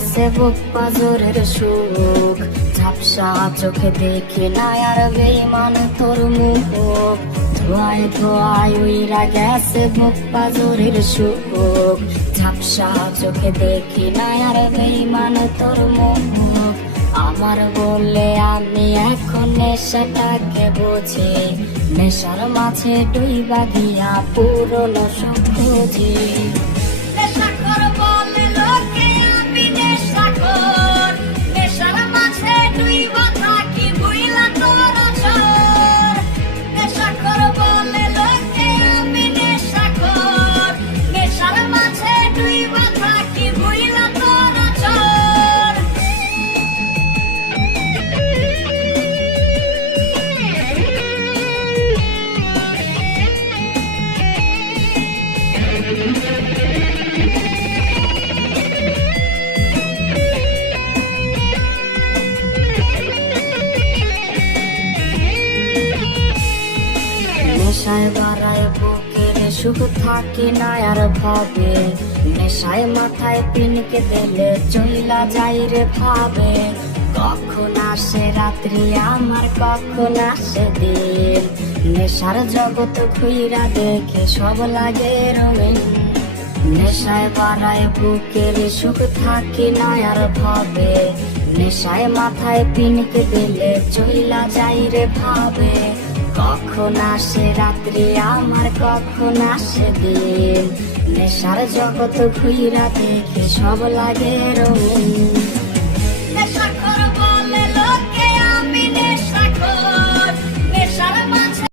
গেছে বুক পাজরের সুখ, ঝাপসা চোখে দেখি না আর বেঈমান তোর মুখ। ধোয়ায় ধোয়ায় উইরা গেছে বুক পাজরের সুখ, ঝাপসা চোখে দেখি না আর বেঈমান তোর মুখ। আমার বললে আমি এখন নেশাটাকে বুঝি, নেশার মাঝে ডুইবা গিয়া পুরনো সুখ খুঁজি। নেশাখোর বলে লোকে আমি নেশাখোর, নেশার মাঝে ডুইবা থাকি বুইলা তোর চোর। নেশাখোর বলে লোকে আমি নেশাখোর, নেশার মাঝে ডুইবা থাকি বুইলা তোর চোর। নেশায় বাড়ায় বুকের সুখ থাকে না আর ভাবে, নেশায় মাথায় পিনকে দিলে চইলা যাই রে ভাবে। কখন আসে রাত্রি আমার কখন আসে দিন, নেশার জগৎ ঘুইরা দেখে সব লাগে রঙিন। নেশায় বাড়ায় বুকের সুখ থাকে না আর ভাবে, নেশায় মাথায় পিনকে দিলে চইলা যাই রে ভাবে। কখন আসে রাত্রি আমার কখন আসে দিন, নেশার জগৎ ঘুইরা দেখে সব লাগে রঙিন।